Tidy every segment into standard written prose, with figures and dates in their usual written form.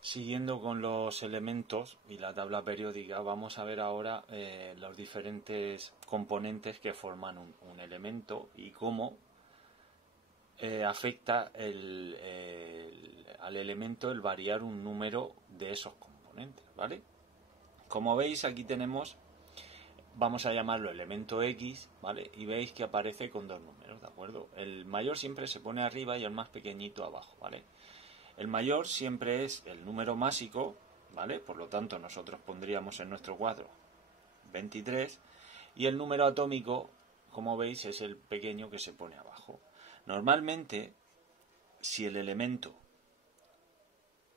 Siguiendo con los elementos y la tabla periódica, vamos a ver ahora los diferentes componentes que forman un elemento y cómo afecta al elemento el variar un número de esos componentes, ¿vale? Como veis, aquí tenemos, vamos a llamarlo elemento X, ¿vale? Y veis que aparece con dos números, ¿de acuerdo? El mayor siempre se pone arriba y el más pequeñito abajo, ¿vale? El mayor siempre es el número másico, ¿vale? Por lo tanto, nosotros pondríamos en nuestro cuadro 23, y el número atómico, como veis, es el pequeño que se pone abajo. Normalmente, si el elemento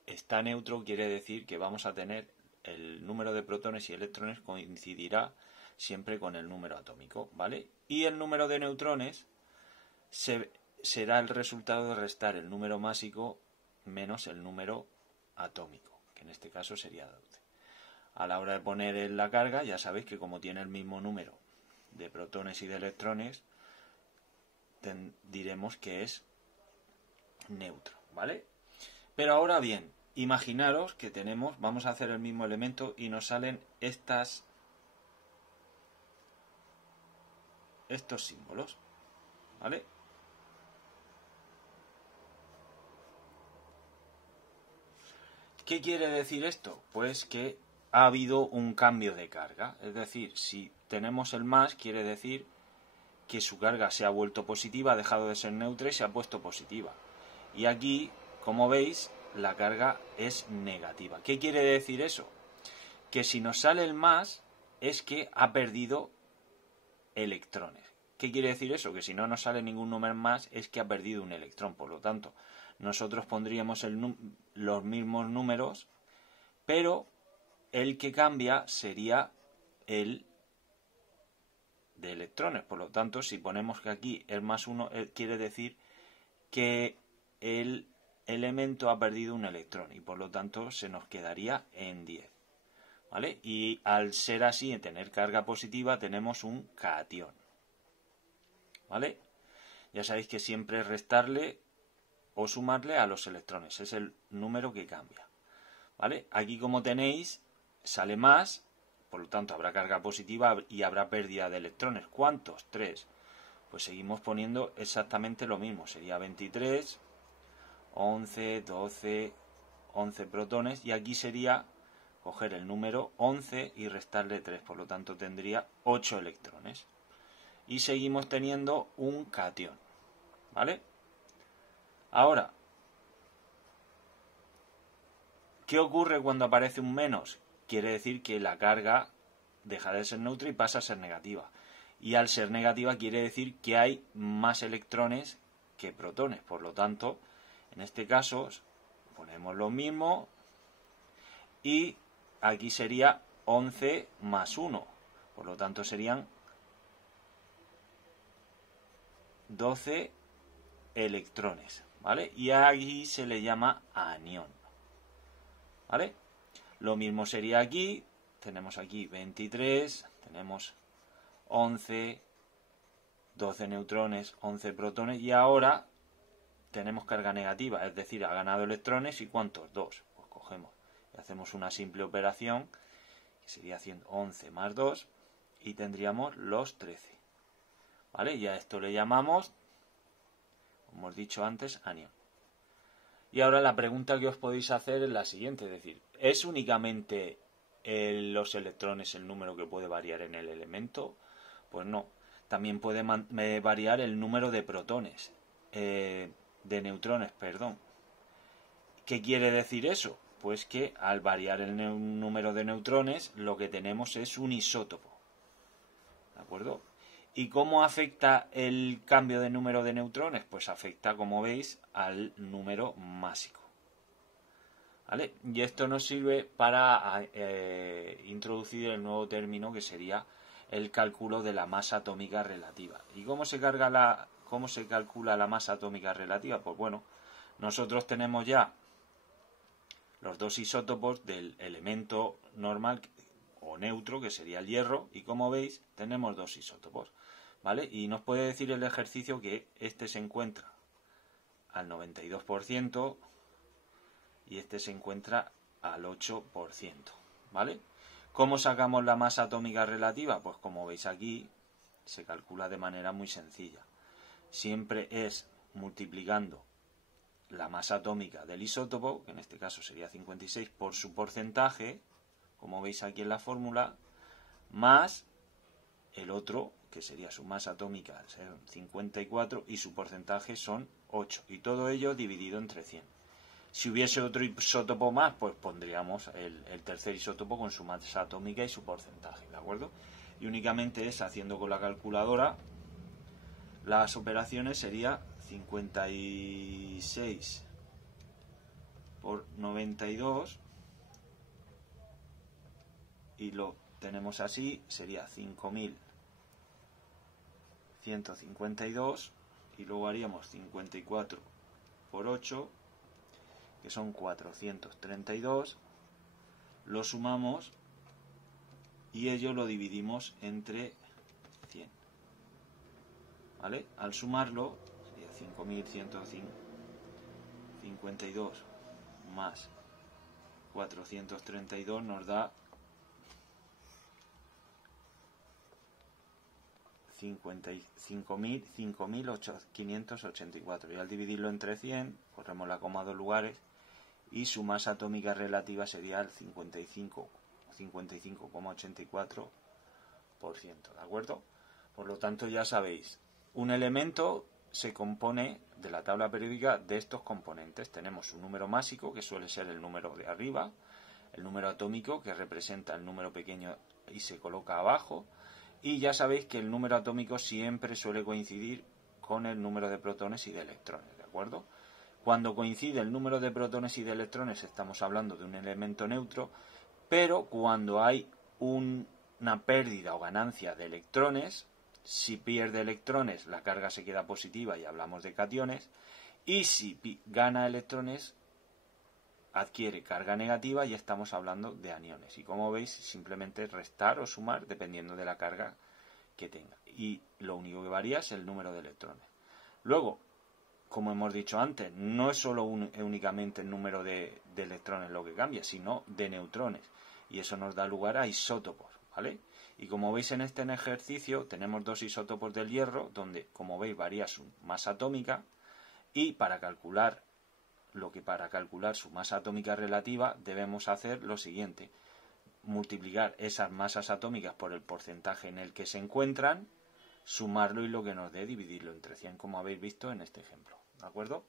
está neutro, quiere decir que vamos a tener el número de protones y electrones coincidirá siempre con el número atómico, ¿vale? Y el número de neutrones será el resultado de restar el número másico menos el número atómico, que en este caso sería 12. A la hora de poner en la carga, ya sabéis que como tiene el mismo número de protones y de electrones, diremos que es neutro, ¿vale? Pero ahora bien, imaginaros que vamos a hacer el mismo elemento y nos salen estos símbolos, ¿vale? ¿Qué quiere decir esto? Pues que ha habido un cambio de carga. Es decir, si tenemos el más, quiere decir que su carga se ha vuelto positiva, ha dejado de ser neutra y se ha puesto positiva. Y aquí, como veis, la carga es negativa. ¿Qué quiere decir eso? Que si nos sale el más, es que ha perdido electrones. ¿Qué quiere decir eso? Que si no nos sale ningún número más, es que ha perdido un electrón. Por lo tanto, nosotros pondríamos los mismos números, pero el que cambia sería el de electrones. Por lo tanto, si ponemos que aquí el más 1 quiere decir que el elemento ha perdido un electrón y por lo tanto se nos quedaría en 10. ¿Vale? Y al ser así, en tener carga positiva, tenemos un catión. ¿Vale? Ya sabéis que siempre restarle o sumarle a los electrones. Es el número que cambia. ¿Vale? Aquí, como tenéis, sale más, por lo tanto habrá carga positiva y habrá pérdida de electrones. ¿Cuántos? 3. Pues seguimos poniendo exactamente lo mismo. Sería 23, 11, 12, 11 protones. Y aquí sería coger el número 11 y restarle 3. Por lo tanto tendría 8 electrones. Y seguimos teniendo un catión. ¿Vale? Ahora, ¿qué ocurre cuando aparece un menos? Quiere decir que la carga deja de ser neutra y pasa a ser negativa. Y al ser negativa quiere decir que hay más electrones que protones. Por lo tanto, en este caso, ponemos lo mismo y aquí sería 11 más 1. Por lo tanto, serían 12 electrones. ¿Vale? Y aquí se le llama anión. ¿Vale? Lo mismo sería aquí. Tenemos aquí 23, tenemos 11, 12 neutrones, 11 protones y ahora tenemos carga negativa, es decir, ha ganado electrones y ¿cuántos? 2. Pues cogemos y hacemos una simple operación que sería haciendo 11 más 2 y tendríamos los 13. ¿Vale? Y a esto le llamamos, como hemos dicho antes, anión. Y ahora la pregunta que os podéis hacer es la siguiente, es decir, ¿es únicamente los electrones el número que puede variar en el elemento? Pues no, también puede variar el número de protones, de neutrones, perdón. ¿Qué quiere decir eso? Pues que al variar el número de neutrones lo que tenemos es un isótopo, ¿de acuerdo? ¿Y cómo afecta el cambio de número de neutrones? Pues afecta, como veis, al número másico. ¿Vale? Y esto nos sirve para introducir el nuevo término que sería el cálculo de la masa atómica relativa. ¿Y cómo se calcula la masa atómica relativa? Pues bueno, nosotros tenemos ya los dos isótopos del elemento normal o neutro, que sería el hierro, y como veis tenemos dos isótopos, ¿vale? Y nos puede decir el ejercicio que este se encuentra al 92%, y este se encuentra al 8%, ¿vale? ¿Cómo sacamos la masa atómica relativa? Pues como veis aquí, se calcula de manera muy sencilla. Siempre es multiplicando la masa atómica del isótopo, que en este caso sería 56, por su porcentaje, como veis aquí en la fórmula, más el otro, que sería su masa atómica, son 54, y su porcentaje son 8. Y todo ello dividido entre 100. Si hubiese otro isótopo más, pues pondríamos el tercer isótopo con su masa atómica y su porcentaje, ¿de acuerdo? Y únicamente es haciendo con la calculadora las operaciones, sería 56 por 92, y lo tenemos así, sería 5152, y luego haríamos 54 por 8, que son 432, lo sumamos y ello lo dividimos entre 100, ¿vale? Al sumarlo sería 5152 más 432 nos da 5.584, y al dividirlo entre 100 corremos la coma a dos lugares y su masa atómica relativa sería el 55,84%, ¿de acuerdo? Por lo tanto, ya sabéis, un elemento se compone de la tabla periódica de estos componentes. Tenemos un número másico, que suele ser el número de arriba, el número atómico, que representa el número pequeño y se coloca abajo, y ya sabéis que el número atómico siempre suele coincidir con el número de protones y de electrones, ¿de acuerdo? Cuando coincide el número de protones y de electrones estamos hablando de un elemento neutro, pero cuando hay una pérdida o ganancia de electrones, si pierde electrones la carga se queda positiva y hablamos de cationes, y si gana electrones adquiere carga negativa y estamos hablando de aniones. Y como veis, simplemente restar o sumar dependiendo de la carga que tenga. Y lo único que varía es el número de electrones. Luego, como hemos dicho antes, no es solo únicamente el número de electrones lo que cambia, sino de neutrones. Y eso nos da lugar a isótopos, ¿vale? Y como veis en este ejercicio, tenemos dos isótopos del hierro, donde, como veis, varía su masa atómica. Y para calcular su masa atómica relativa, debemos hacer lo siguiente: multiplicar esas masas atómicas por el porcentaje en el que se encuentran, sumarlo y lo que nos dé dividirlo entre 100, como habéis visto en este ejemplo, ¿de acuerdo?